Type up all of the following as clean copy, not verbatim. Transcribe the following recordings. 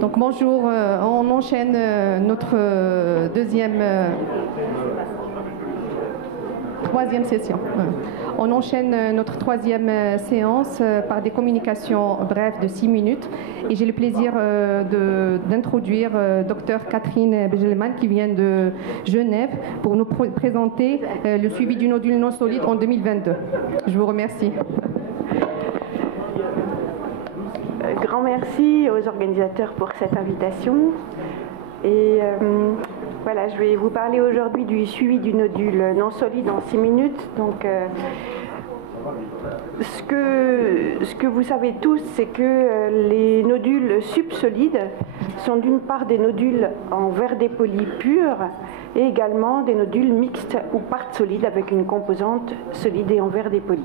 Donc bonjour, on enchaîne notre troisième session. On enchaîne notre troisième séance par des communications brèves de 6 minutes. Et j'ai le plaisir d'introduire Dr Catherine Begelman qui vient de Genève pour nous présenter le suivi du nodule non solide en 2022. Je vous remercie. Grand merci aux organisateurs pour cette invitation. Et voilà, je vais vous parler aujourd'hui du suivi du nodule non solide en 6 minutes. Donc, ce que vous savez tous, c'est que les nodules subsolides sont d'une part des nodules en verre dépoli pur et également des nodules mixtes ou part solides avec une composante solide et en verre dépoli.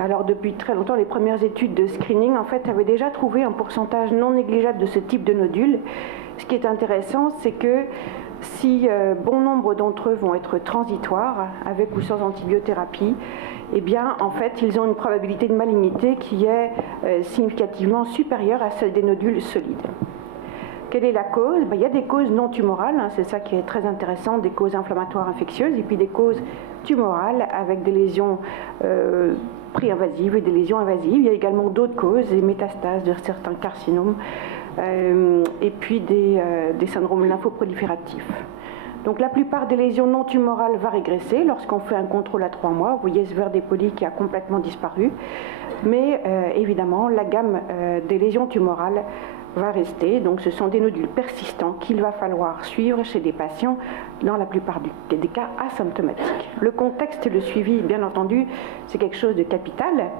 Alors depuis très longtemps, les premières études de screening en fait avaient déjà trouvé un pourcentage non négligeable de ce type de nodules. Ce qui est intéressant, c'est que si bon nombre d'entre eux vont être transitoires, avec ou sans antibiothérapie, eh bien, en fait, ils ont une probabilité de malignité qui est significativement supérieure à celle des nodules solides. Quelle est la cause? Il y a des causes non tumorales, c'est ça qui est très intéressant, des causes inflammatoires infectieuses, et puis des causes tumorales avec des lésions pré-invasives et des lésions invasives. Il y a également d'autres causes, des métastases de certains carcinomes, et puis des syndromes lymphoprolifératifs. Donc la plupart des lésions non tumorales vont régresser lorsqu'on fait un contrôle à 3 mois. Vous voyez ce verre dépoli qui a complètement disparu. Mais évidemment, la gamme des lésions tumorales va rester. Donc ce sont des nodules persistants qu'il va falloir suivre chez des patients dans la plupart des cas asymptomatiques. Le contexte et le suivi, bien entendu, c'est quelque chose de capital.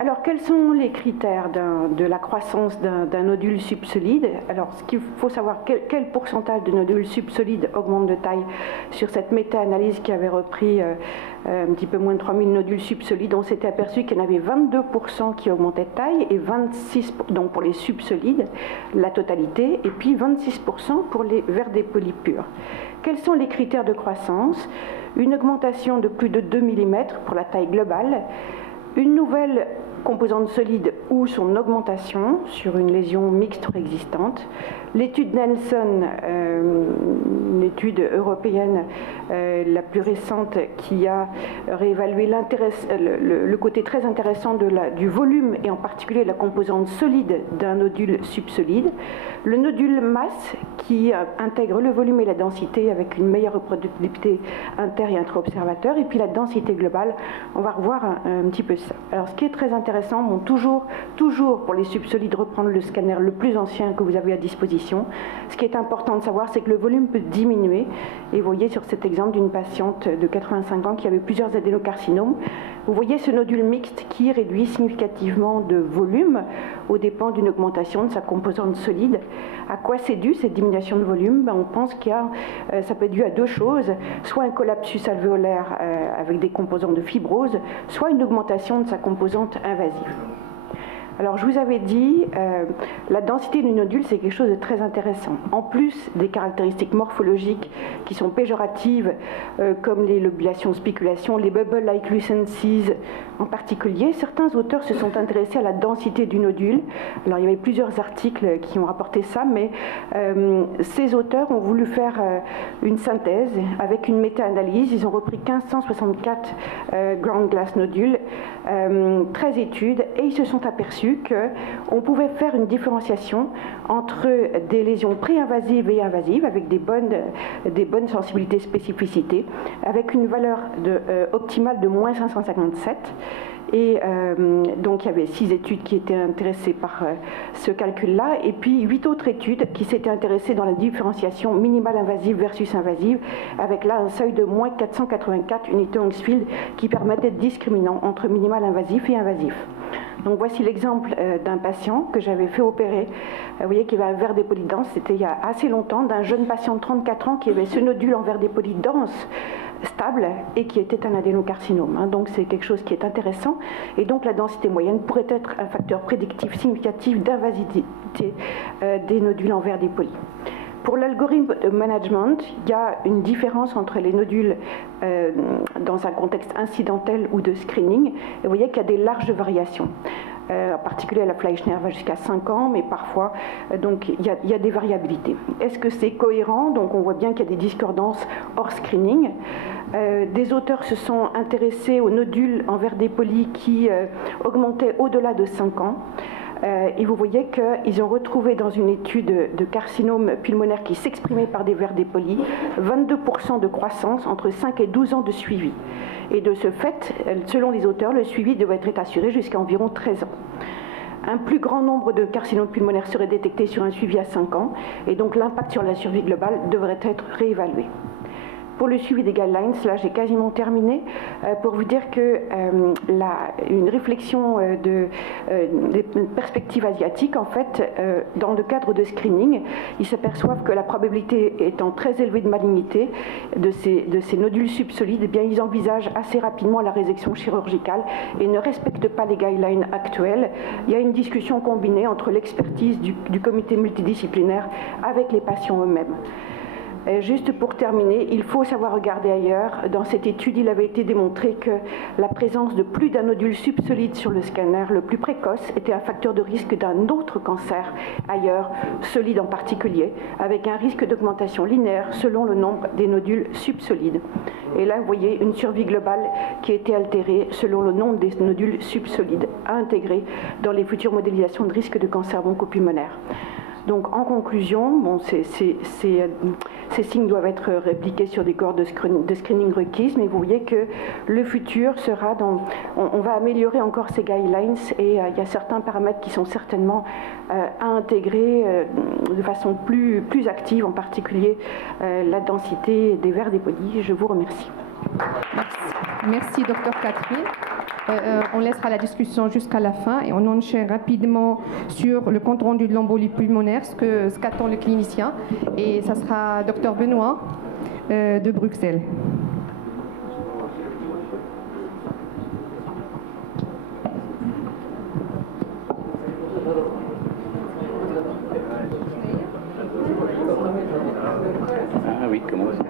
Alors, quels sont les critères de la croissance d'un nodule subsolide? Alors, ce qu'il faut savoir, quel pourcentage de nodules subsolides augmente de taille? Sur cette méta-analyse qui avait repris un petit peu moins de 3000 nodules subsolides, on s'était aperçu qu'il y en avait 22% qui augmentaient de taille et 26% donc pour les subsolides, la totalité, et puis 26% pour les verres dépolis purs. Quels sont les critères de croissance? Une augmentation de plus de 2 mm pour la taille globale, une nouvelle composante solide ou son augmentation sur une lésion mixte existante. L'étude Nelson, une étude européenne la plus récente qui a réévalué le côté très intéressant du volume et en particulier la composante solide d'un nodule subsolide. Le nodule masse qui intègre le volume et la densité avec une meilleure reproductibilité inter- et intra-observateur. Et puis la densité globale, on va revoir un petit peu ça. Alors ce qui est très intéressant, bon, toujours pour les subsolides, reprendre le scanner le plus ancien que vous avez à disposition. Ce qui est important de savoir, c'est que le volume peut diminuer. Et vous voyez sur cet exemple d'une patiente de 85 ans qui avait plusieurs adénocarcinomes, vous voyez ce nodule mixte qui réduit significativement de volume aux dépens d'une augmentation de sa composante solide. À quoi c'est dû cette diminution de volume? On pense que ça peut être dû à deux choses, soit un collapsus alvéolaire avec des composants de fibrose, soit une augmentation de sa composante invasive. Alors je vous avais dit, la densité du nodule c'est quelque chose de très intéressant. En plus des caractéristiques morphologiques qui sont péjoratives, comme les lobulations, spéculations, les bubble-like lucencies en particulier, certains auteurs se sont intéressés à la densité du nodule. Alors il y avait plusieurs articles qui ont rapporté ça, mais ces auteurs ont voulu faire une synthèse avec une méta-analyse. Ils ont repris 1564 ground glass nodules, 13 études, et ils se sont aperçus qu'on pouvait faire une différenciation entre des lésions pré-invasives et invasives avec des bonnes sensibilités spécificités, avec une valeur optimale de moins 557. Et donc il y avait 6 études qui étaient intéressées par ce calcul-là, et puis 8 autres études qui s'étaient intéressées dans la différenciation minimale invasive versus invasive, avec là un seuil de moins 484 unités Hounsfield qui permettait de discriminer entre minimal invasif et invasif. Donc voici l'exemple d'un patient que j'avais fait opérer. Vous voyez qu'il avait un verre dépoli dense, c'était il y a assez longtemps, d'un jeune patient de 34 ans qui avait ce nodule en verre dépoli dense, stable, et qui était un adénocarcinome. Donc c'est quelque chose qui est intéressant. Et donc la densité moyenne pourrait être un facteur prédictif significatif d'invasivité des nodules en verre dépoli. Pour l'algorithme de management, il y a une différence entre les nodules dans un contexte incidentel ou de screening. Et vous voyez qu'il y a des larges variations. En particulier, la Fleischner va jusqu'à 5 ans, mais parfois, donc il y a des variabilités. Est-ce que c'est cohérent? Donc on voit bien qu'il y a des discordances hors screening. Des auteurs se sont intéressés aux nodules en verre dépoli qui augmentaient au-delà de 5 ans. Et vous voyez qu'ils ont retrouvé dans une étude de carcinome pulmonaire qui s'exprimait par des verres dépolis 22% de croissance entre 5 et 12 ans de suivi. Et de ce fait, selon les auteurs, le suivi devrait être assuré jusqu'à environ 13 ans. Un plus grand nombre de carcinomes pulmonaires serait détecté sur un suivi à 5 ans, et donc l'impact sur la survie globale devrait être réévalué. Pour le suivi des guidelines, là j'ai quasiment terminé, pour vous dire que une réflexion des perspectives asiatiques, en fait, dans le cadre de screening, ils s'aperçoivent que la probabilité étant très élevée de malignité de ces nodules subsolides, eh bien, ils envisagent assez rapidement la résection chirurgicale et ne respectent pas les guidelines actuelles. Il y a une discussion combinée entre l'expertise du comité multidisciplinaire avec les patients eux-mêmes. Juste pour terminer, il faut savoir regarder ailleurs. Dans cette étude, il avait été démontré que la présence de plus d'un nodule subsolide sur le scanner le plus précoce était un facteur de risque d'un autre cancer ailleurs, solide en particulier, avec un risque d'augmentation linéaire selon le nombre des nodules subsolides. Et là, vous voyez une survie globale qui a été altérée selon le nombre des nodules subsolides à intégrer dans les futures modélisations de risque de cancer bronchopulmonaire. Donc, en conclusion, bon, ces signes doivent être répliqués sur des cohortes de screening requises, mais vous voyez que le futur sera dans... On va améliorer encore ces guidelines et il y a certains paramètres qui sont certainement à intégrer de façon plus active, en particulier la densité des verres dépolis. Je vous remercie. Merci, Dr Catherine. On laissera la discussion jusqu'à la fin et on enchaîne rapidement sur le compte rendu de l'embolie pulmonaire, ce qu'attend le clinicien. Et ça sera Dr Benoît de Bruxelles. Ah oui, comment ça?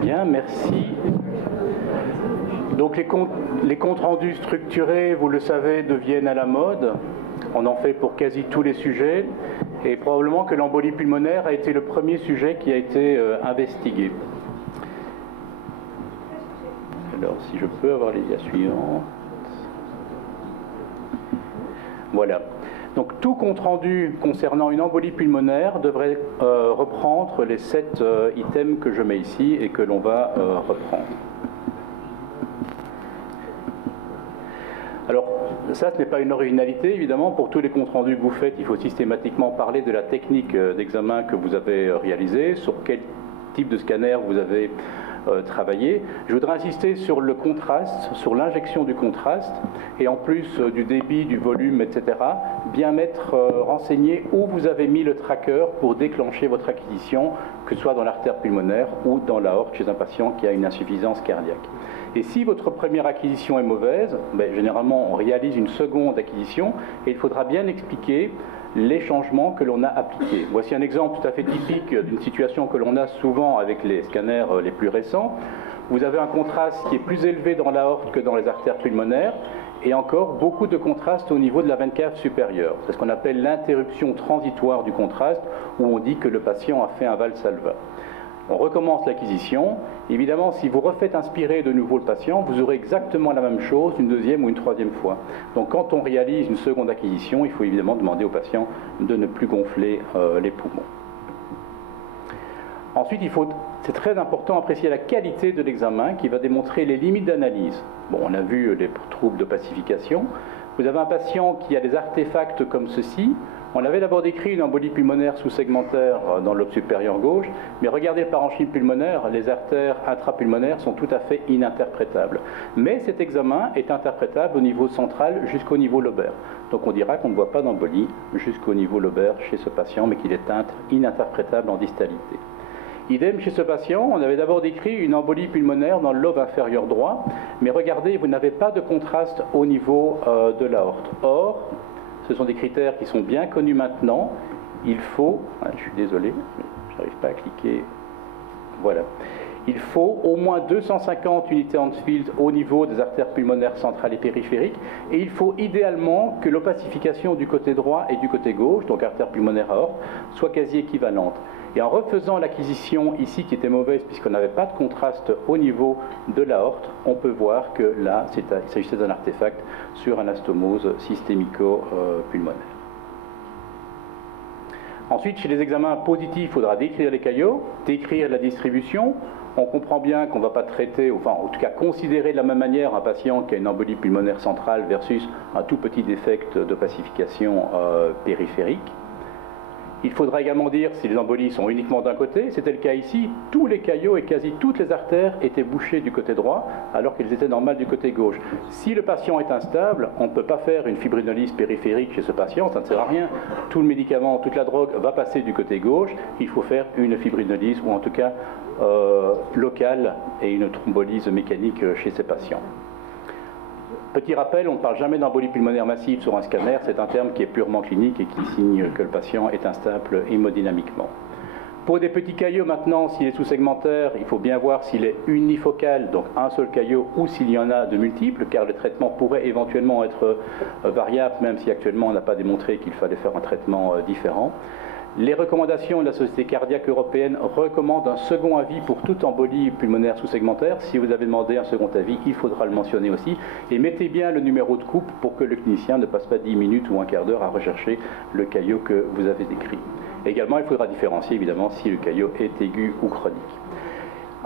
Bien, merci. Donc les comptes rendus structurés, vous le savez, deviennent à la mode. On en fait pour quasi tous les sujets. Et probablement que l'embolie pulmonaire a été le premier sujet qui a été investigué. Alors, si je peux avoir les liens suivants. Voilà. Donc tout compte rendu concernant une embolie pulmonaire devrait reprendre les 7 items que je mets ici et que l'on va reprendre. Alors ça, ce n'est pas une originalité, évidemment. Pour tous les comptes rendus que vous faites, il faut systématiquement parler de la technique d'examen que vous avez réalisée, sur quel type de scanner vous avez travaillé. Je voudrais insister sur le contraste, sur l'injection du contraste, et en plus du débit, du volume, etc. Bien mettre renseigné où vous avez mis le tracker pour déclencher votre acquisition, que ce soit dans l'artère pulmonaire ou dans l'aorte chez un patient qui a une insuffisance cardiaque. Et si votre première acquisition est mauvaise, généralement on réalise une seconde acquisition et il faudra bien expliquer les changements que l'on a appliqués. Voici un exemple tout à fait typique d'une situation que l'on a souvent avec les scanners les plus récents. Vous avez un contraste qui est plus élevé dans l'aorte que dans les artères pulmonaires et encore beaucoup de contraste au niveau de la veine cave supérieure. C'est ce qu'on appelle l'interruption transitoire du contraste, où on dit que le patient a fait un Valsalva. On recommence l'acquisition. Évidemment, si vous refaites inspirer de nouveau le patient, vous aurez exactement la même chose une deuxième ou une troisième fois. Donc quand on réalise une seconde acquisition, il faut évidemment demander au patient de ne plus gonfler les poumons. Ensuite, c'est très important d'apprécier la qualité de l'examen qui va démontrer les limites d'analyse. Bon, on a vu les troubles de pacification. Vous avez un patient qui a des artefacts comme ceci. On avait d'abord décrit une embolie pulmonaire sous-segmentaire dans le lobe supérieur gauche, mais regardez le parenchyme pulmonaire, les artères intrapulmonaires sont tout à fait ininterprétables. Mais cet examen est interprétable au niveau central jusqu'au niveau lobaire. Donc on dira qu'on ne voit pas d'embolie jusqu'au niveau lobaire chez ce patient, mais qu'il est ininterprétable en distalité. Idem chez ce patient, on avait d'abord décrit une embolie pulmonaire dans le lobe inférieur droit, mais regardez, vous n'avez pas de contraste au niveau de l'aorte. Or, ce sont des critères qui sont bien connus maintenant il faut, je suis désolé, je n'arrive pas à cliquer, voilà. Il faut au moins 250 unités Hansfield au niveau des artères pulmonaires centrales et périphériques, et il faut idéalement que l'opacification du côté droit et du côté gauche, donc artère pulmonaire aorte, soit quasi équivalente. Et en refaisant l'acquisition ici qui était mauvaise puisqu'on n'avait pas de contraste au niveau de l'aorte, on peut voir que là, il s'agissait d'un artefact sur anastomose systémico-pulmonaire. Ensuite, chez les examens positifs, il faudra décrire les caillots, décrire la distribution. On comprend bien qu'on ne va pas traiter, enfin en tout cas considérer de la même manière un patient qui a une embolie pulmonaire centrale versus un tout petit défect d'opacification périphérique. Il faudra également dire si les embolies sont uniquement d'un côté. C'était le cas ici. Tous les caillots et quasi toutes les artères étaient bouchées du côté droit alors qu'elles étaient normales du côté gauche. Si le patient est instable, on ne peut pas faire une fibrinolyse périphérique chez ce patient, ça ne sert à rien. Tout le médicament, toute la drogue va passer du côté gauche. Il faut faire une fibrinolyse ou en tout cas locale et une thrombolyse mécanique chez ces patients. Petit rappel, on ne parle jamais d'embolie pulmonaire massive sur un scanner, c'est un terme qui est purement clinique et qui signe que le patient est instable hémodynamiquement. Pour des petits caillots maintenant, s'il est sous-segmentaire, il faut bien voir s'il est unifocal, donc un seul caillot, ou s'il y en a de multiples, car le traitement pourrait éventuellement être variable, même si actuellement on n'a pas démontré qu'il fallait faire un traitement différent. Les recommandations de la Société cardiaque européenne recommandent un second avis pour toute embolie pulmonaire sous-segmentaire. Si vous avez demandé un second avis, il faudra le mentionner aussi. Et mettez bien le numéro de coupe pour que le clinicien ne passe pas 10 minutes ou un quart d'heure à rechercher le caillot que vous avez décrit. Également, il faudra différencier évidemment si le caillot est aigu ou chronique.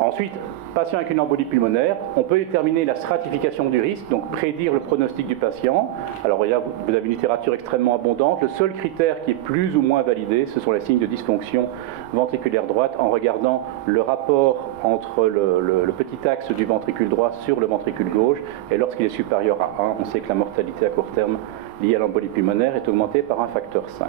Ensuite, patient avec une embolie pulmonaire, on peut déterminer la stratification du risque, donc prédire le pronostic du patient. Alors là, vous avez une littérature extrêmement abondante. Le seul critère qui est plus ou moins validé, ce sont les signes de dysfonction ventriculaire droite en regardant le rapport entre le petit axe du ventricule droit sur le ventricule gauche. Et lorsqu'il est supérieur à 1, on sait que la mortalité à court terme liée à l'embolie pulmonaire est augmentée par un facteur 5.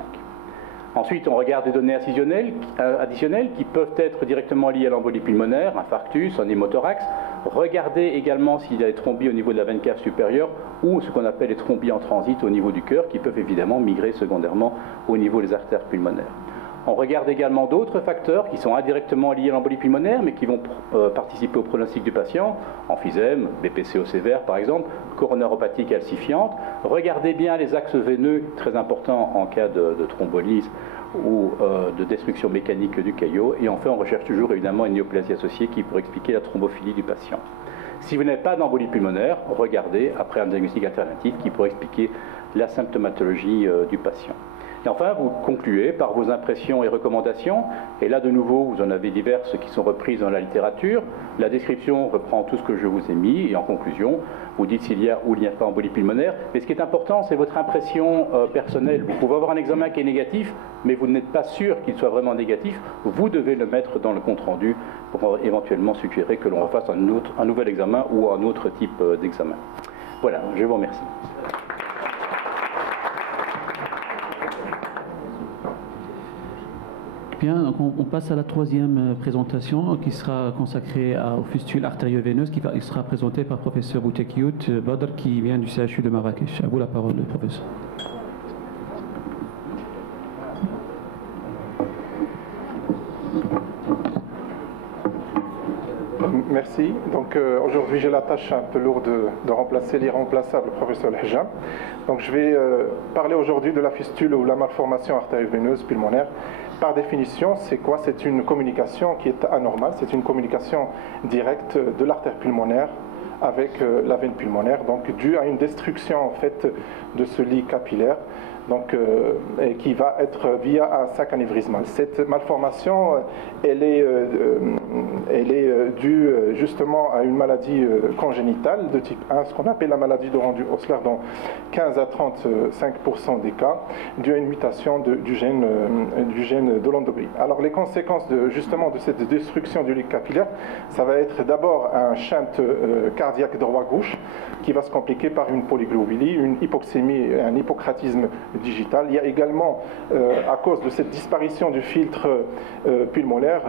Ensuite, on regarde des données additionnelles qui peuvent être directement liées à l'embolie pulmonaire, infarctus, un hémothorax. Regardez également s'il y a des thrombies au niveau de la veine cave supérieure ou ce qu'on appelle les thrombies en transit au niveau du cœur qui peuvent évidemment migrer secondairement au niveau des artères pulmonaires. On regarde également d'autres facteurs qui sont indirectement liés à l'embolie pulmonaire mais qui vont participer au pronostic du patient, emphysème, BPCO sévère par exemple, coronaropathie calcifiante. Regardez bien les axes veineux, très importants en cas de thrombolyse ou de destruction mécanique du caillot. Et enfin, on recherche toujours évidemment une néoplasie associée qui pourrait expliquer la thrombophilie du patient. Si vous n'avez pas d'embolie pulmonaire, regardez après un diagnostic alternatif qui pourrait expliquer la symptomatologie du patient. Et enfin, vous concluez par vos impressions et recommandations. Et là, de nouveau, vous en avez diverses qui sont reprises dans la littérature. La description reprend tout ce que je vous ai mis. Et en conclusion, vous dites s'il y a ou il n'y a pas embolie pulmonaire. Mais ce qui est important, c'est votre impression personnelle. Vous pouvez avoir un examen qui est négatif, mais vous n'êtes pas sûr qu'il soit vraiment négatif. Vous devez le mettre dans le compte-rendu pour éventuellement suggérer que l'on refasse un nouvel examen ou un autre type d'examen. Voilà, je vous remercie. Bien, donc on passe à la troisième présentation qui sera consacrée aux fistules artério-veineuses qui sera présentée par professeur Boutekiout Badr qui vient du CHU de Marrakech. À vous la parole, professeur. Merci. Donc aujourd'hui j'ai la tâche un peu lourde de remplacer l'irremplaçable professeur Lehjam. Donc je vais parler aujourd'hui de la fistule ou la malformation artério-veineuse pulmonaire. Par définition, c'est quoi? C'est une communication qui est anormale, c'est une communication directe de l'artère pulmonaire avec la veine pulmonaire, donc due à une destruction en fait de ce lit capillaire, donc qui va être via un sac anévrismal. Cette malformation, elle est due justement à une maladie congénitale de type 1, ce qu'on appelle la maladie de Rendu-Osler dans 15 à 35% des cas, due à une mutation du gène de l'endoglien. Alors les conséquences justement de cette destruction du lit capillaire, ça va être d'abord un shunt cardiaque droit-gauche qui va se compliquer par une polyglobulie, une hypoxémie et un hypocratisme digital. Il y a également, à cause de cette disparition du filtre pulmonaire,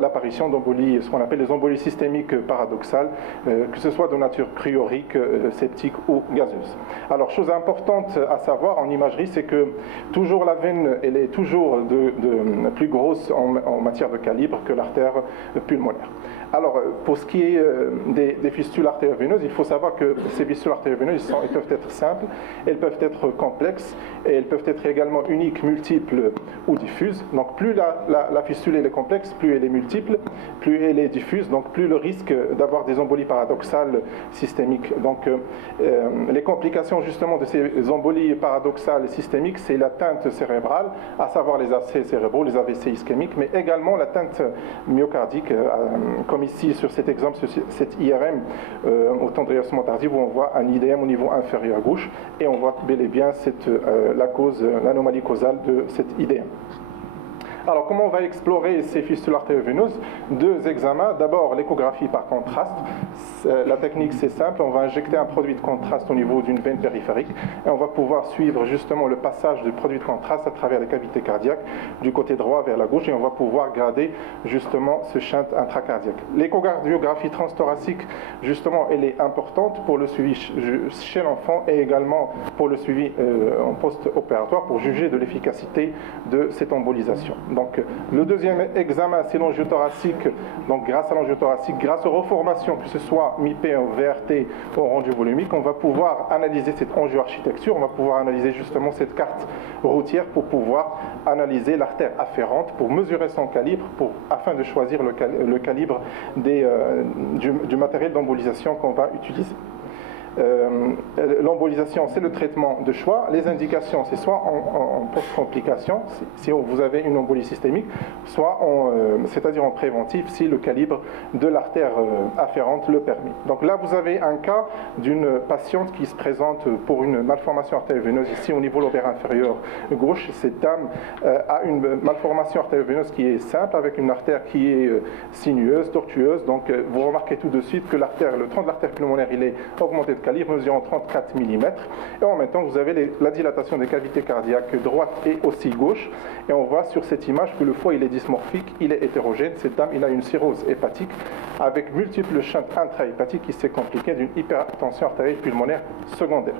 l'apparition d'embolies, ce qu'on appelle les embolies systémiques paradoxales, que ce soit de nature cryorique, septique ou gazeuse. Alors, chose importante à savoir en imagerie, c'est que toujours la veine, elle est toujours plus grosse en matière de calibre que l'artère pulmonaire. Alors, pour ce qui est des fistules artério-veineuses, il faut savoir que ces fistules artério-veineuses, elles peuvent être simples, elles peuvent être complexes, et elles peuvent être également uniques, multiples ou diffuses. Donc, plus la fistule elle est complexe, plus elle est multiple, plus elle est diffuse, donc plus le risque d'avoir des embolies paradoxales systémiques. Donc, les complications justement de ces embolies paradoxales systémiques, c'est l'atteinte cérébrale, à savoir les AVC cérébraux, les AVC ischémiques, mais également l'atteinte myocardique, comme ici sur cet exemple, sur cette IRM au temps de rayonnement tardif, où on voit un IDM au niveau inférieur gauche, et on voit bel et bien l'anomalie causale de cette IDM. Alors, comment on va explorer ces fistules artério-veineuses? Deux examens. D'abord, l'échographie par contraste. La technique, c'est simple. On va injecter un produit de contraste au niveau d'une veine périphérique et on va pouvoir suivre justement le passage du produit de contraste à travers les cavités cardiaques du côté droit vers la gauche et on va pouvoir grader justement ce shunt intracardiaque. L'échocardiographie transthoracique, justement, elle est importante pour le suivi chez l'enfant et également pour le suivi en post-opératoire pour juger de l'efficacité de cette embolisation. Donc, le deuxième examen, c'est l'angiothoracique. Donc, grâce à l'angiothoracique, grâce aux reformations, que ce soit MIP, en VRT ou en rendu volumique, on va pouvoir analyser cette angioarchitecture, on va pouvoir analyser justement cette carte routière pour pouvoir analyser l'artère afférente, pour mesurer son calibre, afin de choisir le calibre du matériel d'embolisation qu'on va utiliser. L'embolisation, c'est le traitement de choix. Les indications, c'est soit en post-complication, si vous avez une embolie systémique, soit c'est-à-dire en préventif, si le calibre de l'artère afférente le permet. Donc là, vous avez un cas d'une patiente qui se présente pour une malformation artério-veineuse ici au niveau lobaire inférieur gauche. Cette dame a une malformation artério-veineuse qui est simple, avec une artère qui est sinueuse, tortueuse. Donc vous remarquez tout de suite que le tronc de l'artère pulmonaire, il est augmenté de calibre mesurant 34 mm et en même temps vous avez la dilatation des cavités cardiaques droite et aussi gauche et on voit sur cette image que le foie il est dysmorphique, il est hétérogène. Cette dame il a une cirrhose hépatique avec multiples shunts intrahépatiques qui s'est compliquée d'une hypertension artérielle pulmonaire secondaire.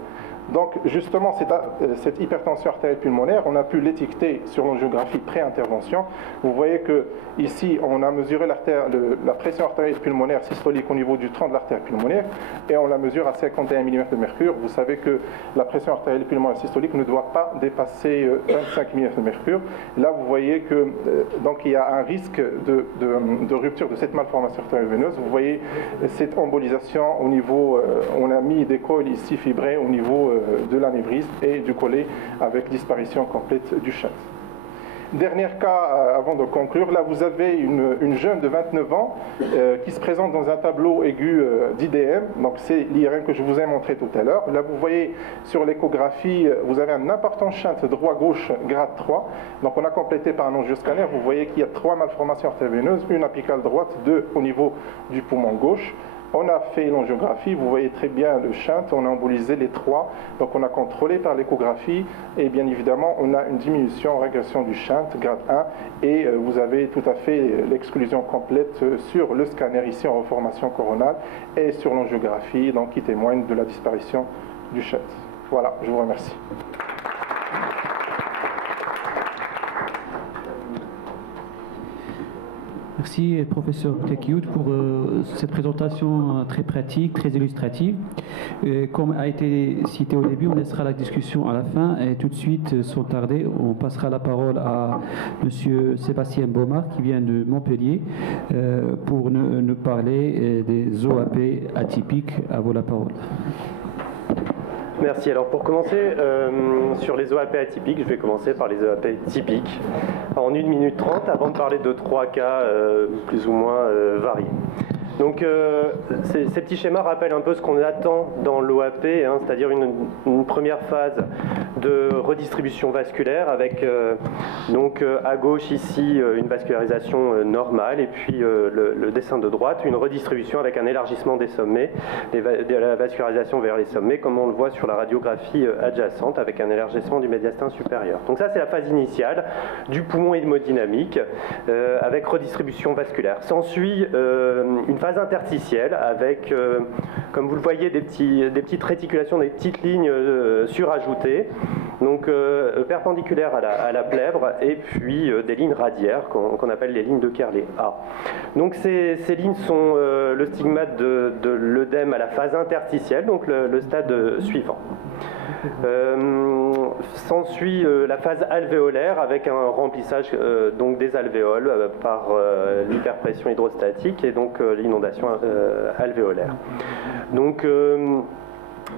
Donc justement cette hypertension artérielle pulmonaire, on a pu l'étiqueter sur l'angiographie pré-intervention. Vous voyez que ici on a mesuré la pression artérielle pulmonaire systolique au niveau du tronc de l'artère pulmonaire et on la mesure à 51 mm de mercure. Vous savez que la pression artérielle pulmonaire systolique ne doit pas dépasser 25 mm de mercure. Là vous voyez que donc il y a un risque de rupture de cette malformation artério-veineuse. Vous voyez cette embolisation au niveau, on a mis des cols ici fibrés au niveau de l'anévrisme et du collet avec disparition complète du shunt. Dernier cas, avant de conclure, là vous avez une jeune de 29 ans qui se présente dans un tableau aigu d'IDM, donc c'est l'IRM que je vous ai montré tout à l'heure. Là vous voyez sur l'échographie, vous avez un important shunt droit-gauche grade 3, donc on a complété par un angioscanner. Vous voyez qu'il y a 3 malformations artério-veineuses, une apicale droite, 2 au niveau du poumon gauche. On a fait l'angiographie, vous voyez très bien le shunt, on a embolisé les 3, donc on a contrôlé par l'échographie et bien évidemment on a une diminution, régression du shunt, grade 1 et vous avez tout à fait l'exclusion complète sur le scanner ici en reformation coronale et sur l'angiographie, donc qui témoigne de la disparition du shunt. Voilà, je vous remercie. Merci, professeur Boutekhioud, pour cette présentation très pratique, très illustrative. Comme a été cité au début, on laissera la discussion à la fin et tout de suite, sans tarder, on passera la parole à monsieur Sébastien Baumard qui vient de Montpellier pour nous parler des OAP atypiques. À vous la parole. Merci. Alors pour commencer, sur les OAP atypiques, je vais commencer par les OAP typiques en 1 minute 30 avant de parler de 3 cas plus ou moins variés. Donc ces petits schémas rappellent un peu ce qu'on attend dans l'OAP, hein, c'est-à-dire une première phase de redistribution vasculaire avec donc à gauche ici une vascularisation normale et puis le dessin de droite, une redistribution avec un élargissement des sommets, de la vascularisation vers les sommets comme on le voit sur la radiographie adjacente avec un élargissement du médiastin supérieur. Donc ça c'est la phase initiale du poumon hémodynamique avec redistribution vasculaire. S'ensuit une phase interstitielle avec, comme vous le voyez, des petites réticulations, des petites lignes surajoutées, donc perpendiculaires à la plèvre, et puis des lignes radiaires qu'on appelle les lignes de Kerley A. Donc ces lignes sont le stigmate de l'œdème à la phase interstitielle, donc le stade suivant. S'ensuit la phase alvéolaire avec un remplissage donc des alvéoles par l'hyperpression hydrostatique et donc l'inondation alvéolaire. Donc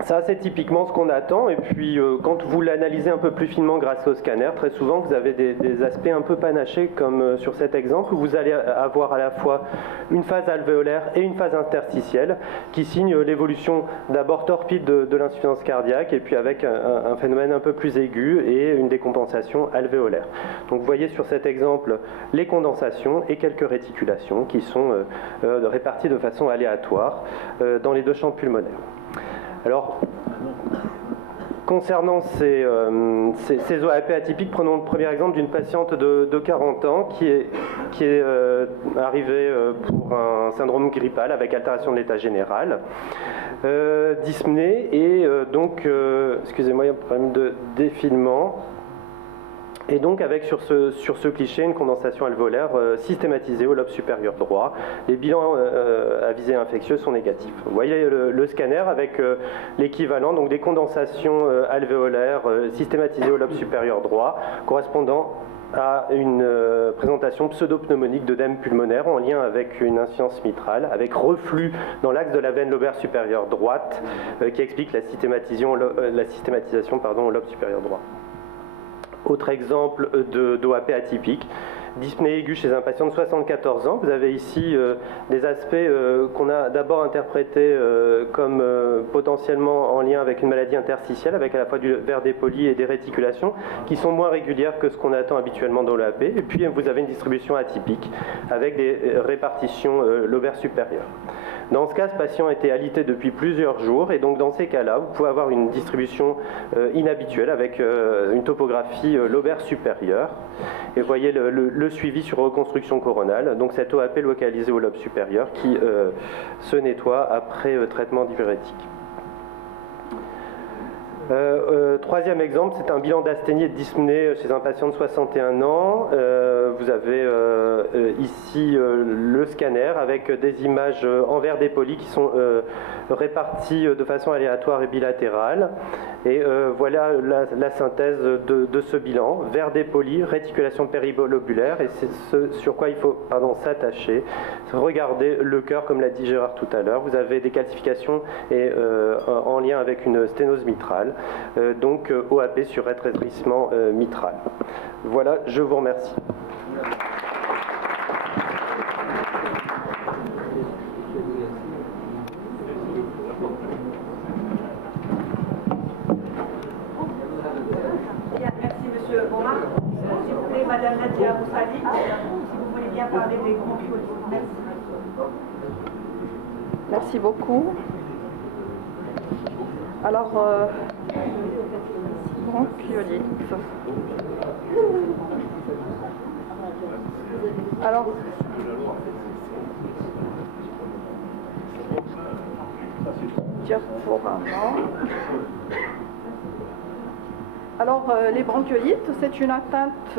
ça, c'est typiquement ce qu'on attend. Et puis, quand vous l'analysez un peu plus finement grâce au scanner, très souvent, vous avez des aspects un peu panachés, comme sur cet exemple, où vous allez avoir à la fois une phase alvéolaire et une phase interstitielle, qui signent l'évolution d'abord torpide de l'insuffisance cardiaque, et puis avec un phénomène un peu plus aigu et une décompensation alvéolaire. Donc, vous voyez sur cet exemple les condensations et quelques réticulations qui sont réparties de façon aléatoire dans les deux champs pulmonaires. Alors, concernant ces OAP atypiques, prenons le premier exemple d'une patiente de 40 ans qui est arrivée pour un syndrome grippal avec altération de l'état général, dyspnée et donc, excusez-moi, il y a un problème de défilement. Et donc avec sur ce cliché une condensation alvéolaire systématisée au lobe supérieur droit. Les bilans à visée infectieuse sont négatifs. Vous voyez le scanner avec l'équivalent, donc des condensations alvéolaires systématisées au lobe supérieur droit, correspondant à une présentation pseudopneumonique d'œdème pulmonaire en lien avec une insuffisance mitrale, avec reflux dans l'axe de la veine lobaire supérieure droite, qui explique la systématisation au lobe supérieur droit. Autre exemple d'OAP atypique, dyspnée aiguë chez un patient de 74 ans. Vous avez ici des aspects qu'on a d'abord interprétés comme potentiellement en lien avec une maladie interstitielle, avec à la fois du verre dépoli et des réticulations, qui sont moins régulières que ce qu'on attend habituellement dans l'OAP. Et puis vous avez une distribution atypique, avec des répartitions lobaires supérieures. Dans ce cas, ce patient était alité depuis plusieurs jours, et donc dans ces cas-là, vous pouvez avoir une distribution inhabituelle avec une topographie lobaire supérieure. Et vous voyez le suivi sur reconstruction coronale, donc cette OAP localisée au lobe supérieur qui se nettoie après traitement diurétique. Troisième exemple, c'est un bilan d'asthénie et de dyspnée chez un patient de 61 ans. Vous avez ici le scanner avec des images en verre dépoli qui sont réparties de façon aléatoire et bilatérale. Et voilà la synthèse de ce bilan. Verre dépoli, réticulation péribolobulaire, et c'est ce sur quoi il faut s'attacher. Regardez le cœur, comme l'a dit Gérard tout à l'heure. Vous avez des calcifications et, en lien avec une sténose mitrale. Donc OAP sur rétrécissement mitral. Voilà, je vous remercie. Merci Monsieur Bonmar. S'il vous plaît, Madame Nadia Roussali, si vous voulez bien parler des bronchioles. Merci. Merci beaucoup. Alors, bronchiolite. Alors, les bronchiolites, c'est une atteinte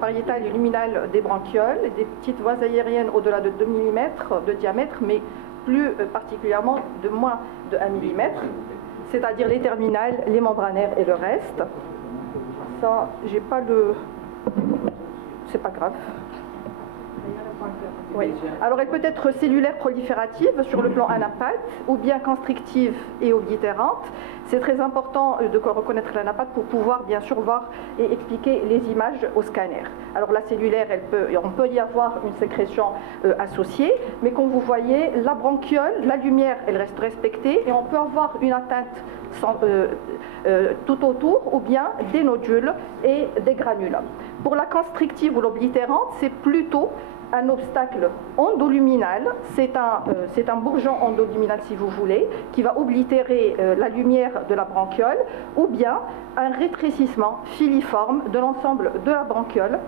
pariétale et luminale des bronchioles, des petites voies aériennes au-delà de 2 mm de diamètre, mais plus particulièrement de moins de 1 mm, c'est-à-dire les terminales, les membranaires et le reste. Ça, j'ai pas le... C'est pas grave. Oui. Alors elle peut être cellulaire proliférative sur le plan anapathe ou bien constrictive et oblitérante. C'est très important de reconnaître l'anapathe pour pouvoir bien sûr voir et expliquer les images au scanner. Alors la cellulaire, on peut y avoir une sécrétion associée, mais comme vous voyez, la bronchiole, la lumière, elle reste respectée et on peut avoir une atteinte tout autour ou bien des nodules et des granulums. Pour la constrictive ou l'oblitérante, c'est plutôt un obstacle endoluminal, c'est un bourgeon endoluminal si vous voulez, qui va oblitérer la lumière de la bronchiole, ou bien un rétrécissement filiforme de l'ensemble de la bronchiole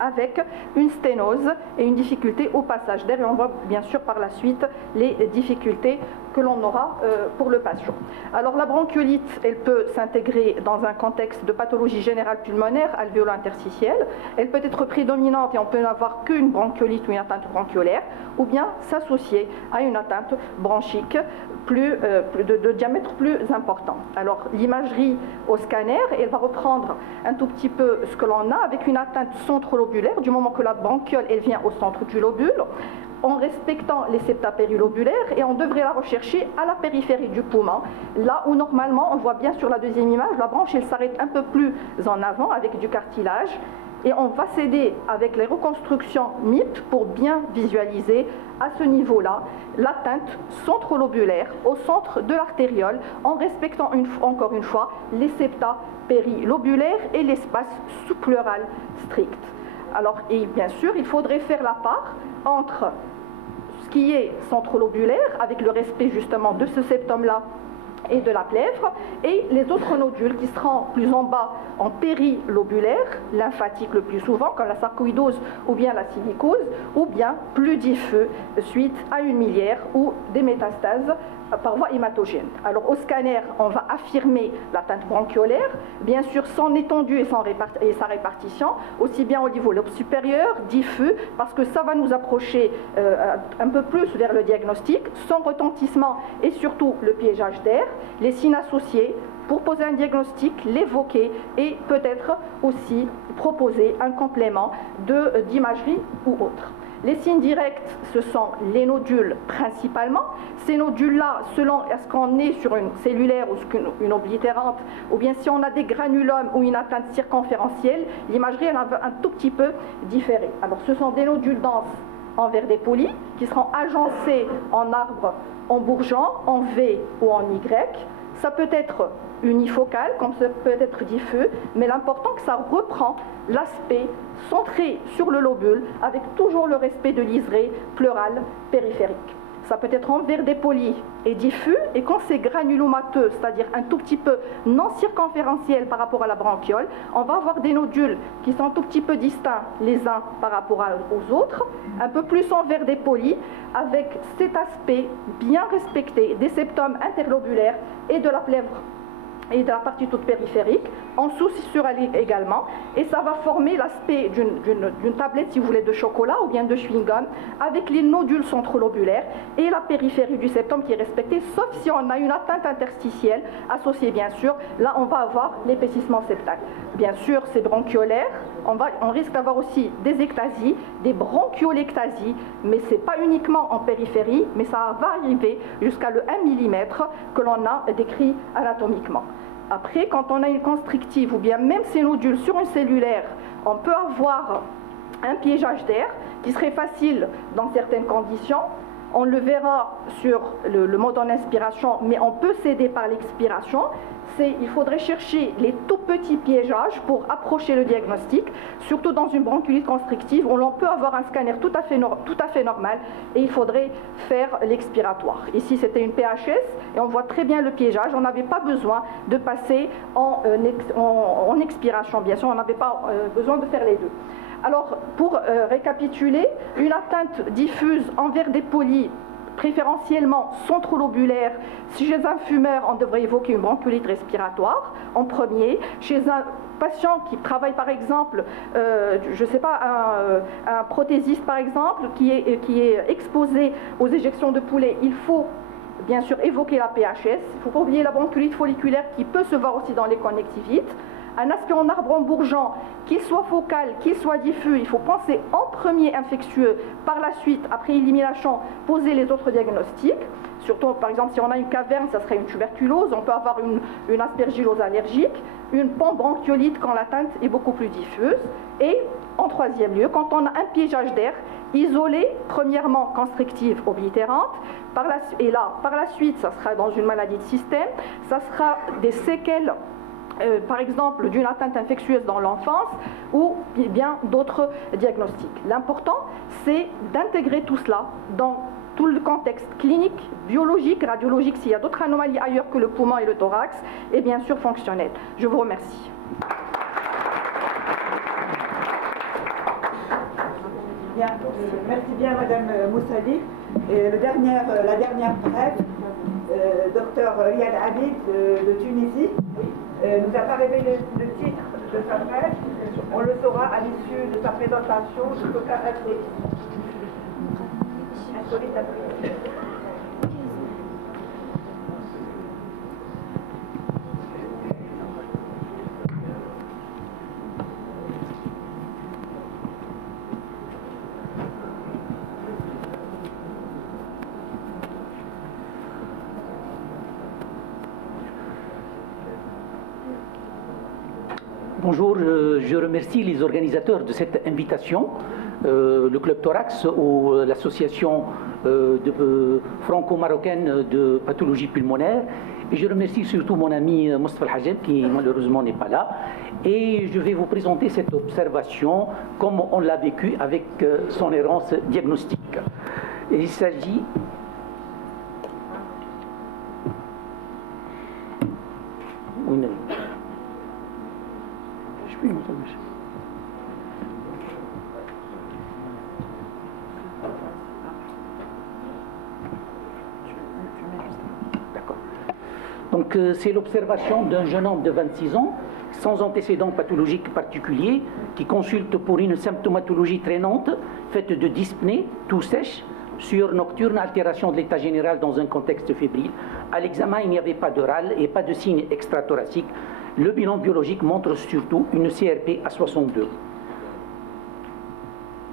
avec une sténose et une difficulté au passage d'air. Et on voit bien sûr par la suite les difficultés que l'on aura pour le patient. Alors la bronchiolite, elle peut s'intégrer dans un contexte de pathologie générale pulmonaire alvéolo-interstitielle. Elle peut être prédominante et on peut n'avoir qu'une bronchiolite ou une atteinte bronchiolaire, ou bien s'associer à une atteinte bronchique de diamètre plus important. Alors l'imagerie au scanner, elle va reprendre un tout petit peu ce que l'on a avec une atteinte centrolobulaire, du moment que la bronchiole elle vient au centre du lobule, en respectant les septa périlobulaires, et on devrait la rechercher à la périphérie du poumon, là où normalement on voit bien sur la deuxième image, la branche elle s'arrête un peu plus en avant avec du cartilage, et on va s'aider avec les reconstructions MIP pour bien visualiser à ce niveau-là l'atteinte centrolobulaire au centre de l'artériole, en respectant encore une fois les septa périlobulaires et l'espace sous-pleural strict. Alors, et bien sûr, il faudrait faire la part entre ce qui est centrolobulaire, avec le respect justement de ce septum-là et de la plèvre, et les autres nodules qui seront plus en bas en périlobulaire, lymphatique le plus souvent, comme la sarcoïdose ou bien la silicose, ou bien plus diffus suite à une miliaire ou des métastases par voie hématogène. Alors au scanner, on va affirmer l'atteinte bronchiolaire, bien sûr son étendue et sa répartition, aussi bien au niveau lobe supérieur, diffus, parce que ça va nous approcher un peu plus vers le diagnostic, son retentissement et surtout le piégeage d'air, les signes associés pour poser un diagnostic, l'évoquer et peut-être aussi proposer un complément d'imagerie ou autre. Les signes directs, ce sont les nodules principalement. Ces nodules-là, selon est-ce qu'on est sur une cellulaire ou une oblitérante, ou bien si on a des granulums ou une atteinte circonférentielle, l'imagerie elle va un tout petit peu différer. Alors ce sont des nodules denses en verre dépoli qui seront agencés en arbre, en bourgeon, en V ou en Y. Ça peut être unifocal, comme ça peut être diffus, mais l'important c'est que ça reprend l'aspect centré sur le lobule, avec toujours le respect de liseré pleural périphérique. Ça peut être en verre dépoli et diffus, et quand c'est granulomateux, c'est-à-dire un tout petit peu non circonférentiel par rapport à la bronchiole, on va avoir des nodules qui sont un tout petit peu distincts les uns par rapport aux autres, un peu plus en verre dépoli, avec cet aspect bien respecté des septums interlobulaires et de la plèvre et de la partie toute périphérique, en sous-sissurale également, et ça va former l'aspect d'une tablette, si vous voulez, de chocolat ou bien de chewing-gum, avec les nodules centrolobulaires et la périphérie du septum qui est respectée, sauf si on a une atteinte interstitielle associée, bien sûr, là on va avoir l'épaississement septal. Bien sûr, c'est bronchiolaire, on risque d'avoir aussi des ectasies, des bronchiolectasies, mais ce n'est pas uniquement en périphérie, mais ça va arriver jusqu'à le 1 mm que l'on a décrit anatomiquement. Après, quand on a une constrictive ou bien même ces nodules sur une cellulaire, on peut avoir un piégeage d'air qui serait facile dans certaines conditions. On le verra sur le mode en inspiration, mais on peut s'aider par l'expiration. Il faudrait chercher les tout petits piégeages pour approcher le diagnostic, surtout dans une bronchiolite constrictive où l'on peut avoir un scanner tout à fait normal et il faudrait faire l'expiratoire. Ici c'était une PHS et on voit très bien le piégeage, on n'avait pas besoin de passer en expiration, bien sûr on n'avait pas besoin de faire les deux. Alors pour récapituler, une atteinte diffuse en verre dépoli, préférentiellement centrolobulaire. Chez un fumeur, on devrait évoquer une bronchiolite respiratoire en premier. Chez un patient qui travaille par exemple, je ne sais pas, un prothésiste par exemple, qui est exposé aux éjections de poulet, il faut bien sûr évoquer la PHS. Il ne faut pas oublier la bronchiolite folliculaire qui peut se voir aussi dans les connectivites. un aspect en arbre embourgeant, qu'il soit focal, qu'il soit diffus, il faut penser en premier infectieux, par la suite, après élimination, poser les autres diagnostics. Surtout, par exemple, si on a une caverne, ça serait une tuberculose, on peut avoir une aspergillose allergique, une panbronchiolite quand l'atteinte est beaucoup plus diffuse. Et en troisième lieu, quand on a un piégeage d'air isolé, premièrement constrictive oblitérante, par la suite, ça sera dans une maladie de système, ça sera des séquelles, par exemple, d'une atteinte infectieuse dans l'enfance ou bien d'autres diagnostics. L'important, c'est d'intégrer tout cela dans tout le contexte clinique, biologique, radiologique, s'il y a d'autres anomalies ailleurs que le poumon et le thorax, et bien sûr fonctionnel. Je vous remercie. Bien, merci bien Madame Moussali. Et la dernière brève, docteur Riyad Habib de Tunisie, nous a pas révélé le titre de sa brève. On le saura à l'issue de sa présentation. Je peux faire insolite. Bonjour, je remercie les organisateurs de cette invitation, le Club Thorax ou l'association franco-marocaine de pathologie pulmonaire. Et je remercie surtout mon ami Mostafa El-Hajeb qui malheureusement n'est pas là. Et je vais vous présenter cette observation comme on l'a vécu avec son errance diagnostique. Et il s'agit... D'accord. Donc c'est l'observation d'un jeune homme de 26 ans, sans antécédent pathologique particulier, qui consulte pour une symptomatologie traînante, faite de dyspnée, toux sèche, sueur nocturne, altération de l'état général dans un contexte fébrile. À l'examen, il n'y avait pas de râle et pas de signes extrathoraciques. Le bilan biologique montre surtout une CRP à 62.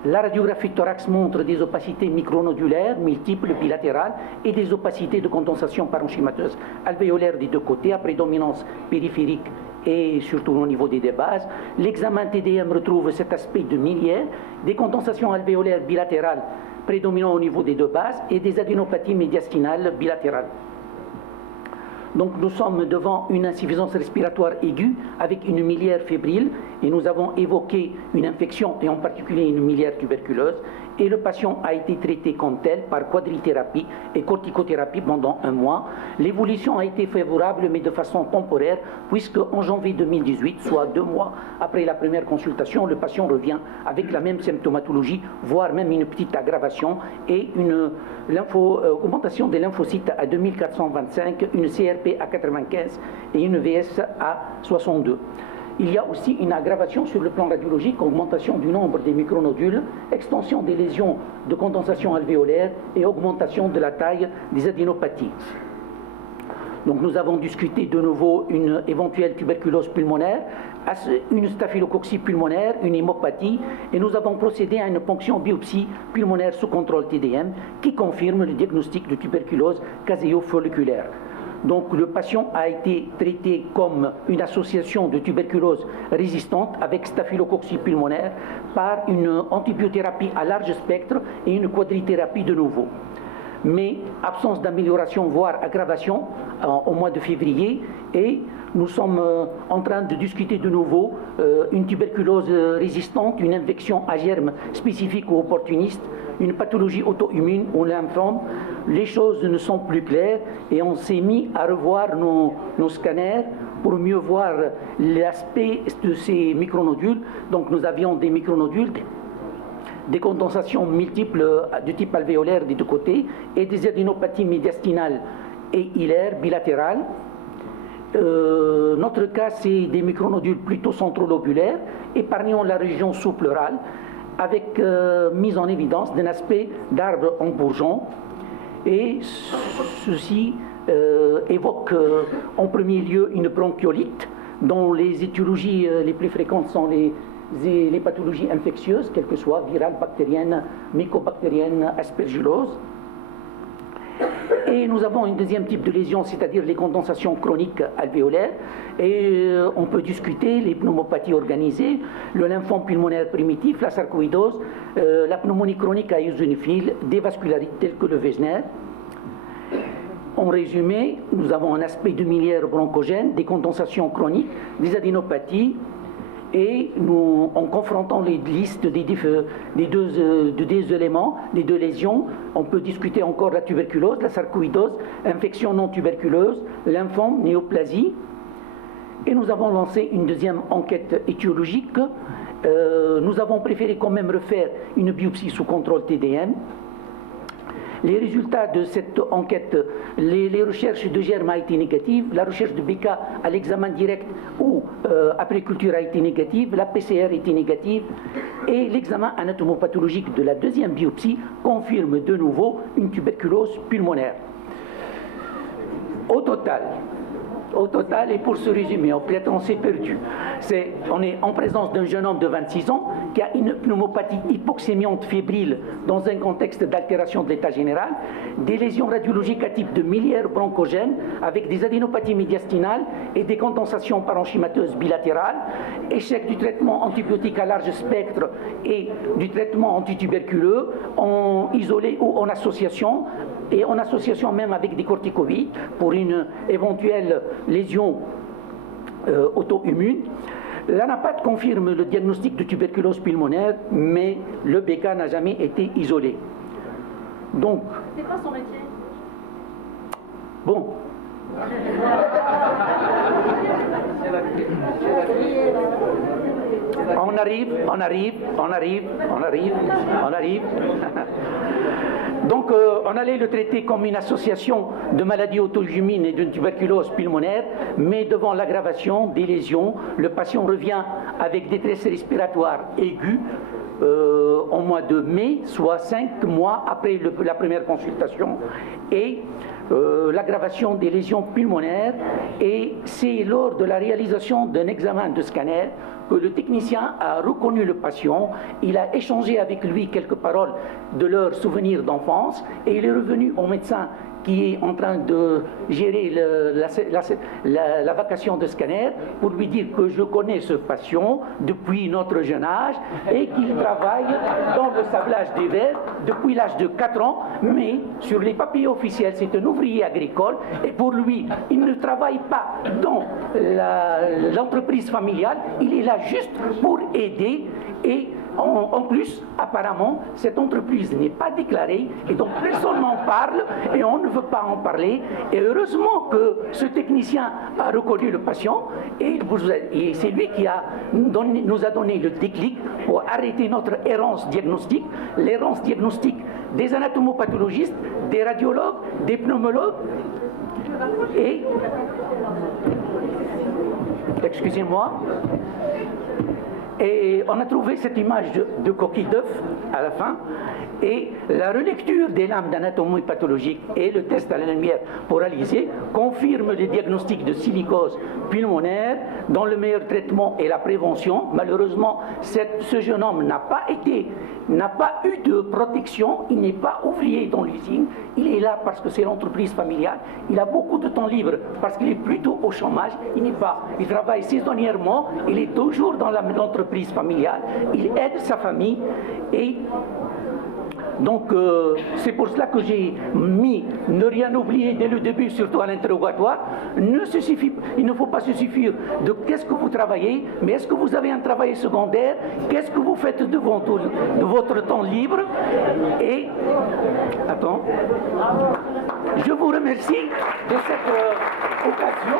La radiographie de thorax montre des opacités micronodulaires, multiples, bilatérales, et des opacités de condensation parenchymateuse alvéolaire des deux côtés, à prédominance périphérique et surtout au niveau des deux bases. L'examen TDM retrouve cet aspect de miliaire, des condensations alvéolaires bilatérales prédominant au niveau des deux bases et des adénopathies médiastinales bilatérales. Donc nous sommes devant une insuffisance respiratoire aiguë avec une miliaire fébrile et nous avons évoqué une infection et en particulier une miliaire tuberculeuse et le patient a été traité comme tel par quadrithérapie et corticothérapie pendant 1 mois. L'évolution a été favorable mais de façon temporaire puisque en janvier 2018, soit 2 mois après la première consultation, le patient revient avec la même symptomatologie, voire même une petite aggravation et une augmentation des lymphocytes à 2425, une CRP à 95 et une VS à 62. Il y a aussi une aggravation sur le plan radiologique, augmentation du nombre des micronodules, extension des lésions de condensation alvéolaire et augmentation de la taille des adénopathies. Donc nous avons discuté de nouveau une éventuelle tuberculose pulmonaire, une staphylococcie pulmonaire, une hémopathie, et nous avons procédé à une ponction biopsie pulmonaire sous contrôle TDM qui confirme le diagnostic de tuberculose caséo-folliculaire. Donc le patient a été traité comme une association de tuberculose résistante avec staphylococcie pulmonaire par une antibiothérapie à large spectre et une quadrithérapie de nouveau. Mais absence d'amélioration, voire aggravation au mois de février, et nous sommes en train de discuter de nouveau une tuberculose résistante, une infection à germes spécifique ou opportuniste, une pathologie auto-immune ou lymphome. Les choses ne sont plus claires et on s'est mis à revoir nos scanners pour mieux voir l'aspect de ces micronodules. Donc nous avions des micronodules, des condensations multiples de type alvéolaire des deux côtés et des adénopathies médiastinales et hilaires bilatérales. Notre cas, c'est des micronodules plutôt centrolobulaires épargnant la région sous-pleurale avec mise en évidence d'un aspect d'arbre en bourgeon. Et ceci évoque en premier lieu une bronchiolite dont les étiologies les plus fréquentes sont les pathologies infectieuses, quelles que soient, virales, bactériennes, mycobactériennes, aspergillose. Et nous avons un deuxième type de lésion, c'est-à-dire les condensations chroniques alvéolaires. Et on peut discuter les pneumopathies organisées, le lymphome pulmonaire primitif, la sarcoïdose, la pneumonie chronique à eosinophile, des vascularites telles que le Wegener. En résumé, nous avons un aspect de miliaire bronchogène, des condensations chroniques, des adénopathies. Et nous, en confrontant les listes des deux éléments, des deux lésions, on peut discuter encore la tuberculose, la sarcoïdose, infection non tuberculeuse, lymphome, néoplasie. Et nous avons lancé une deuxième enquête étiologique. Nous avons préféré quand même refaire une biopsie sous contrôle TDM. Les résultats de cette enquête, les recherches de germes a été négatives, la recherche de BK à l'examen direct ou après culture a été négative, la PCR était négative et l'examen anatomopathologique de la deuxième biopsie confirme de nouveau une tuberculose pulmonaire. Au total, et pour se résumer, peut-être on s'est perdu, on est en présence d'un jeune homme de 26 ans qui a une pneumopathie hypoxémiante fébrile dans un contexte d'altération de l'état général, des lésions radiologiques à type de miliaire bronchogène avec des adénopathies médiastinales et des condensations parenchymateuses bilatérales, échec du traitement antibiotique à large spectre et du traitement antituberculeux en isolé ou en association, et en association même avec des corticoïdes pour une éventuelle lésion auto-immune. L'ANAPAT confirme le diagnostic de tuberculose pulmonaire, mais le BK n'a jamais été isolé. Donc, c'est quoi son métier? Bon. On arrive. Donc, on allait le traiter comme une association de maladies auto-immunes et d'une tuberculose pulmonaire, mais devant l'aggravation des lésions, le patient revient avec détresse respiratoire aiguë au mois de mai, soit 5 mois après la première consultation, et l'aggravation des lésions pulmonaires. Et c'est lors de la réalisation d'un examen de scanner que le technicien a reconnu le patient, il a échangé avec lui quelques paroles de leurs souvenirs d'enfance et il est revenu au médecin qui est en train de gérer la vacation de scanner pour lui dire que je connais ce patient depuis notre jeune âge et qu'il travaille dans le sablage des verres depuis l'âge de 4 ans, mais sur les papiers officiels c'est un ouvrier agricole et pour lui il ne travaille pas dans l'entreprise familiale, il est là juste pour aider. Et en plus, apparemment, cette entreprise n'est pas déclarée et donc personne n'en parle et on ne veut pas en parler. Et heureusement que ce technicien a reconnu le patient et c'est lui qui nous a donné le déclic pour arrêter notre errance diagnostique, l'errance diagnostique des anatomopathologistes, des radiologues, des pneumologues et... Excusez-moi. Et on a trouvé cette image de coquille d'œuf à la fin, et la relecture des lames d'anatomie pathologique et le test à la lumière pour analyser confirme le diagnostic de silicose pulmonaire dont le meilleur traitement est la prévention. Malheureusement, ce jeune homme n'a pas eu de protection, il n'est pas ouvrier dans l'usine, il est là parce que c'est l'entreprise familiale, il a beaucoup de temps libre parce qu'il est plutôt au chômage, il travaille saisonnièrement, il est toujours dans l'entreprise familiale, il aide sa famille et donc c'est pour cela que j'ai mis ne rien oublier dès le début, surtout à l'interrogatoire. Il ne faut pas se suffire de qu'est-ce que vous travaillez, mais est-ce que vous avez un travail secondaire, qu'est-ce que vous faites de votre temps libre. Et attends, je vous remercie de cette occasion.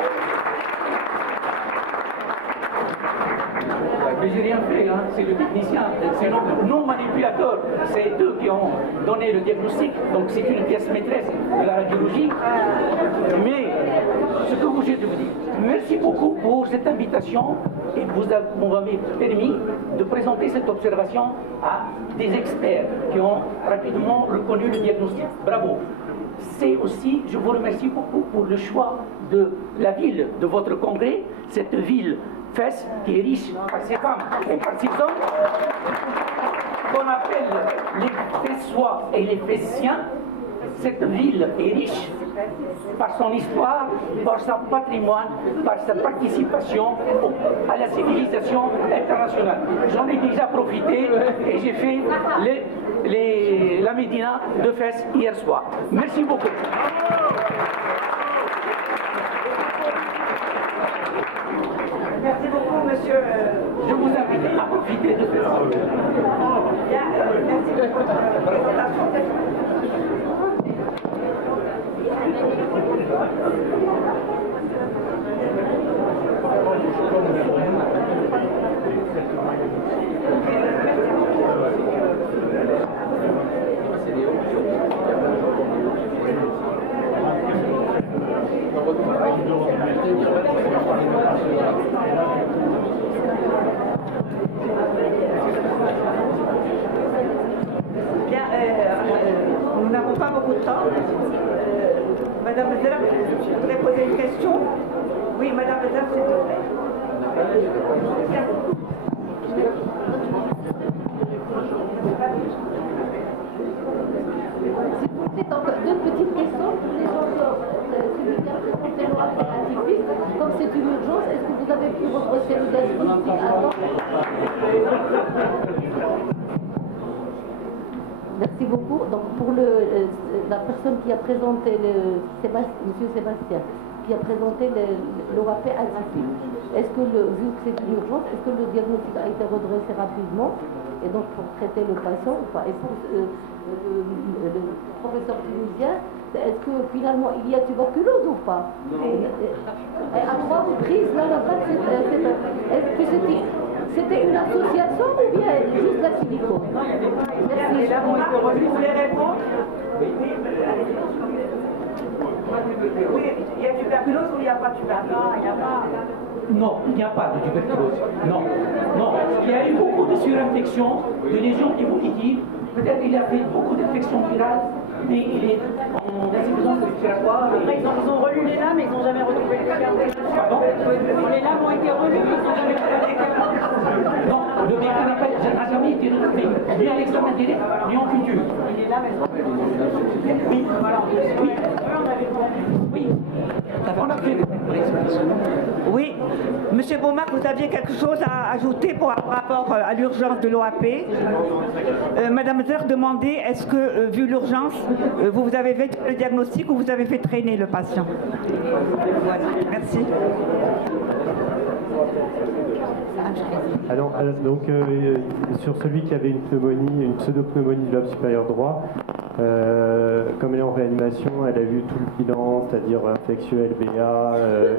Mais j'ai rien fait, hein. C'est le technicien, c'est le non-manipulateur. C'est eux qui ont donné le diagnostic, donc c'est une pièce maîtresse de la radiologie. Mais ce que je vais vous dire, merci beaucoup pour cette invitation et vous m'avez permis de présenter cette observation à des experts qui ont rapidement reconnu le diagnostic. Bravo. C'est aussi, je vous remercie beaucoup pour le choix de la ville de votre congrès, cette ville Fès qui est riche par ses femmes et par ses hommes, qu'on appelle les Fessois et les Fessiens. Cette ville est riche par son histoire, par son patrimoine, par sa participation à la civilisation internationale. J'en ai déjà profité et j'ai fait la Médina de Fès hier soir. Merci beaucoup. Merci beaucoup, monsieur. Je vous invite à profiter de Fès. Bien, merci pour votre présentation. Bien, nous n'avons pas beaucoup de temps. Madame Zerf, je voudrais poser une question. Oui, Madame Zerf, s'il vous plaît. Donc, deux petites questions pour les gens celui qui a présenté l'OAP atypique. Comme c'est une urgence, est-ce que vous avez pu redresser le diagnostic avant? Merci beaucoup. Donc, pour la personne qui a présenté, Monsieur Sébastien, qui a présenté l'OAP atypique, est-ce que, vu que c'est une urgence, est-ce que le diagnostic a été redressé rapidement et donc pour traiter le patient ou pas? Et pour le professeur tunisien, est-ce que finalement il y a tuberculose ou pas? Et à 3 reprises, là, est-ce que c'était une association ou bien juste la silicone? Merci. Et là, vous voulez répondre? Oui, il y a tuberculose ou il n'y a pas de tuberculose? Non, il n'y a pas de tuberculose. Non, non. Il y a eu beaucoup de surinfections, de lésions hémolytiques. Peut-être qu'il a fait beaucoup d'infections virales, mais il est en insuffisance respiratoire. Après, ils ont relu les lames, mais ils n'ont jamais retrouvé les lames. Pardon? Les lames ont été relues, mais ils n'ont jamais retrouvé les lames. Non, le mécanicien n'a jamais été retrouvé, ni à l'examen direct, ni en culture. Les lames, elles sont relues. Oui, voilà. Oui. Oui. On a fait. Oui. Monsieur Beaumarc, vous aviez quelque chose à ajouter par rapport à l'urgence de l'OAP. Madame Zer demandait, est-ce que, vu l'urgence, vous avez fait le diagnostic ou vous avez fait traîner le patient? Merci. Alors, donc, sur celui qui avait une pneumonie, une pseudo-pneumonie du lobe supérieur droit, comme elle est en réanimation, elle a vu tout le bilan, c'est-à-dire infectieux, LBA,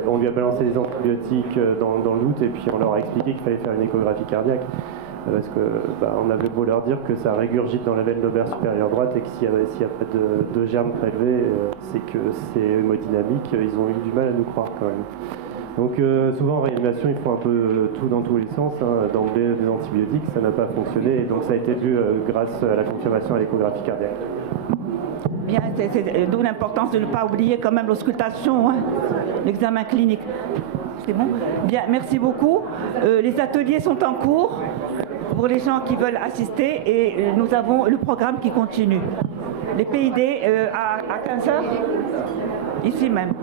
on lui a balancé des antibiotiques dans le doute et puis on leur a expliqué qu'il fallait faire une échographie cardiaque. Parce que on avait beau leur dire que ça régurgite dans la veine lobaire supérieure droite et que s'il n'y a pas de germes prélevés, c'est que c'est hémodynamique, ils ont eu du mal à nous croire quand même. Donc souvent en réanimation, ils font un peu tout dans tous les sens, hein, d'emblée des antibiotiques, ça n'a pas fonctionné, et donc ça a été vu grâce à la confirmation à l'échographie cardiaque. Bien, c'est d'où l'importance de ne pas oublier quand même l'auscultation, hein, l'examen clinique. C'est bon? Bien, merci beaucoup. Les ateliers sont en cours pour les gens qui veulent assister et nous avons le programme qui continue. Les PID à 15h, ici même.